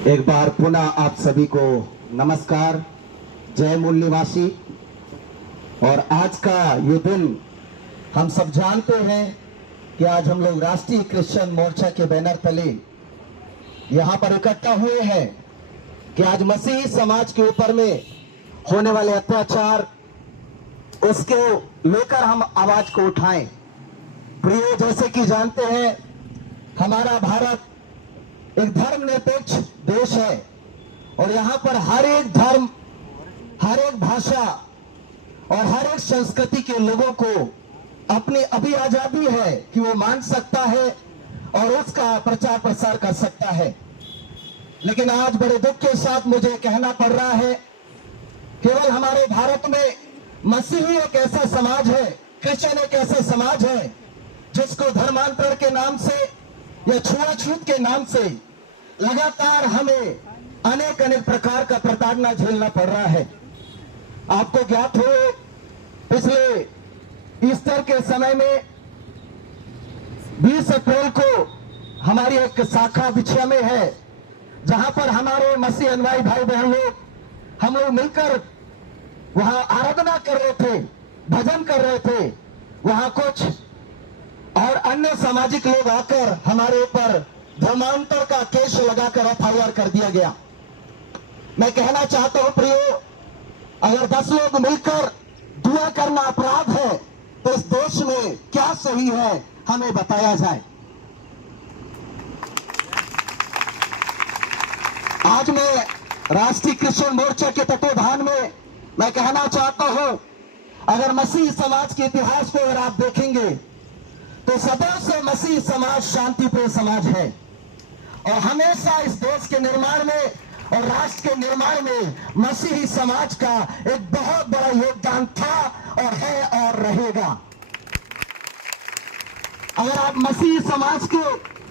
एक बार पुनः आप सभी को नमस्कार, जय मूल निवासी। और आज का ये दिन हम सब जानते हैं कि आज हम लोग राष्ट्रीय क्रिश्चियन मोर्चा के बैनर तले यहाँ पर इकट्ठा हुए हैं कि आज मसीही समाज के ऊपर में होने वाले अत्याचार उसके लेकर हम आवाज को उठाएं। प्रिय, जैसे कि जानते हैं हमारा भारत एक धर्मनिरपेक्ष देश है और यहाँ पर हर एक धर्म, हर एक भाषा और हर एक संस्कृति के लोगों को अपनी अभी आजादी है कि वो मान सकता है और उसका प्रचार प्रसार कर सकता है। लेकिन आज बड़े दुख के साथ मुझे कहना पड़ रहा है, केवल हमारे भारत में मसीही एक ऐसा समाज है, क्रिश्चियन एक ऐसा समाज है जिसको धर्मांतरण के नाम से या छुआछूत के नाम से लगातार हमें अनेक अनेक प्रकार का प्रताड़ना झेलना पड़ रहा है। आपको ज्ञात हो, पिछले ईस्टर के समय में 20 अप्रैल को हमारी एक शाखा बिछिया में है, जहां पर हमारे मसीही अनुयायी भाई बहन लोग हम लोग मिलकर वहां आराधना कर रहे थे, भजन कर रहे थे। वहां कुछ और अन्य सामाजिक लोग आकर हमारे ऊपर धर्मांतर का केस लगाकर एफआईआर कर दिया गया। मैं कहना चाहता हूं प्रियो, अगर 10 लोग मिलकर दुआ करना अपराध है तो इस देश में क्या सही है, हमें बताया जाए। आज मैं राष्ट्रीय क्रिश्चियन मोर्चा के तत्वाधान में मैं कहना चाहता हूं, अगर मसीही समाज के इतिहास को अगर आप देखेंगे तो सदैव से मसीही समाज शांतिप्रिय समाज है और हमेशा इस देश के निर्माण में और राष्ट्र के निर्माण में मसीही समाज का एक बहुत बड़ा योगदान था और है और रहेगा। अगर आप मसीही समाज के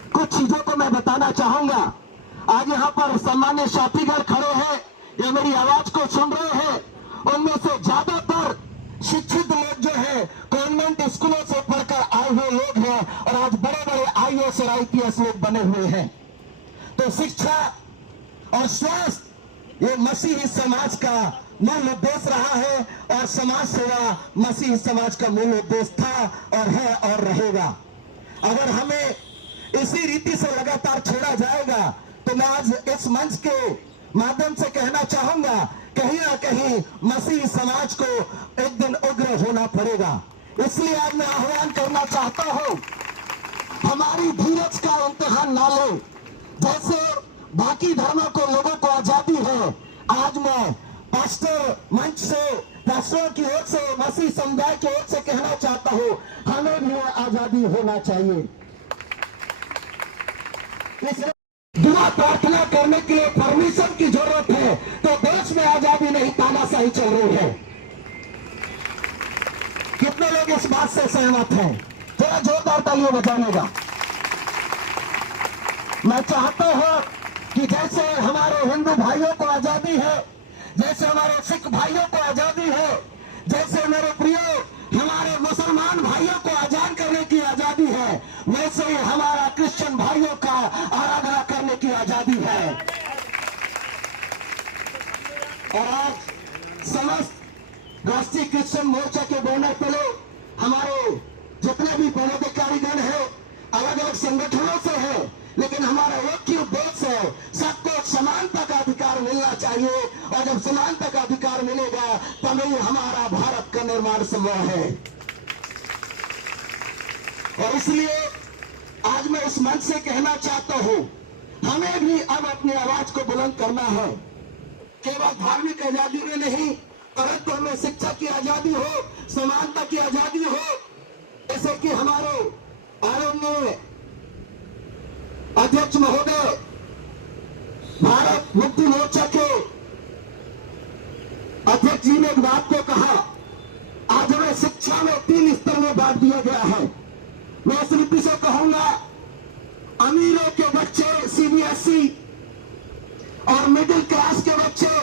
कुछ चीजों को मैं बताना चाहूंगा। आज यहाँ पर सम्मान्य साथीगण खड़े हैं, ये मेरी आवाज को सुन रहे हैं। उनमें से ज्यादातर शिक्षित लोग जो है कॉन्वेंट स्कूलों से पढ़कर आए हुए लोग हैं और आज बड़े बड़े आईएएस और आईपीएस लोग बने हुए हैं। तो शिक्षा और स्वास्थ्य ये मसीही समाज का मूल उद्देश्य रहा है और समाज सेवा मसीही समाज का मूल उद्देश्य था और है और रहेगा। अगर हमें इसी रीति से लगातार छेड़ा जाएगा तो मैं आज इस मंच के माध्यम से कहना चाहूंगा, कहीं ना कहीं मसीही समाज को एक दिन उग्र होना पड़ेगा। इसलिए आज मैं आह्वान करना चाहता हूं, हमारी धीरज का इम्तिहान ना ले। जैसे बाकी धर्मों को लोगों को आजादी है, आज मैं पास्टर मंच से, पास्टरों की ओर से, मसीही समुदाय की ओर से कहना चाहता हूं, हमें भी आजादी होना चाहिए। इसलिए दुआ प्रार्थना करने के लिए परमिशन की जरूरत है, तो देश में आजादी नहीं, तानाशाही चल रही है। कितने लोग इस बात से सहमत हैं? थोड़ा जोरदार तालियां बजानेगा। मैं चाहता हूं कि जैसे हमारे हिंदू भाइयों को आजादी है, जैसे हमारे सिख भाइयों को आजादी है, जैसे मेरे प्रियो हमारे मुसलमान भाइयों को आजाद करने की आजादी है, वैसे ही हमारा क्रिश्चियन भाइयों का आराधना करने की आजादी है। और आज समस्त राष्ट्रीय क्रिश्चियन मोर्चा के बैनर तले हमारे जितने भी पदाधिकारीगण हैं अलग अलग संगठनों से है, लेकिन हमारा एक ही उद्देश्य है, सबको समानता का अधिकार मिलना चाहिए और जब समानता का अधिकार मिलेगा तभी हमारा भारत का निर्माण संभव है। और इसलिए आज मैं इस मंच से कहना चाहता हूं, हमें भी अब अपनी आवाज को बुलंद करना है। केवल धार्मिक आजादी में नहीं, परंतु हमें शिक्षा की आजादी हो, समानता की आजादी हो। जैसे कि हमारे आदरणीय अध्यक्ष महोदय भारत मुक्ति मोर्चा के अध्यक्ष जी ने एक बात को कहा, आज हमें शिक्षा में 3 स्तर में बांट दिया गया है। मैं इस रीति से कहूंगा, अमीरों के बच्चे सीबीएसई और मिडिल क्लास के बच्चे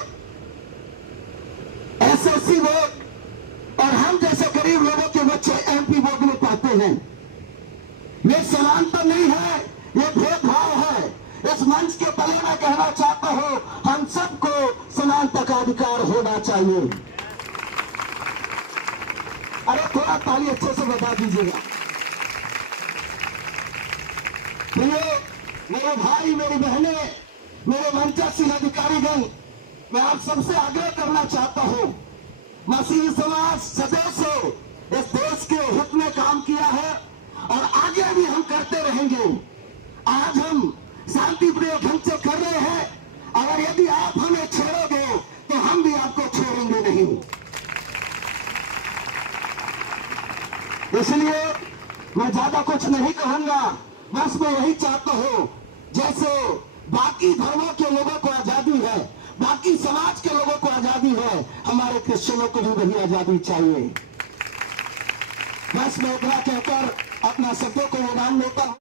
एसएससी बोर्ड और हम जैसे गरीब लोगों के बच्चे एमपी बोर्ड में पढ़ते हैं। ये समानता नहीं है, ये भेदभाव है। इस मंच के तले मैं कहना चाहता हूं, हम सबको समानता का अधिकार होना चाहिए। अरे थोड़ा ताली अच्छे से बता दीजिएगा। मेरे भाई, मेरी बहनें, मेरे मंचासीन अधिकारीगण, मैं आप सबसे आग्रह करना चाहता हूं, मसीही समाज सदैव से इस देश के हित में काम किया है और आगे भी हम करते रहेंगे। आज हम शांतिप्रिय ढंग से कर रहे हैं, अगर यदि आप हमें छेड़ोगे तो हम भी आपको छोड़ेंगे नहीं। इसलिए मैं ज्यादा कुछ नहीं कहूंगा, बस मैं यही चाहता हूं, जैसे बाकी धर्मों के लोगों को आजादी है, बाकी समाज के लोगों को आजादी है, हमारे क्रिश्चियनों को भी वही आजादी चाहिए। बस मैं इतना कहकर अपना शब्दों को विराम देता हूं।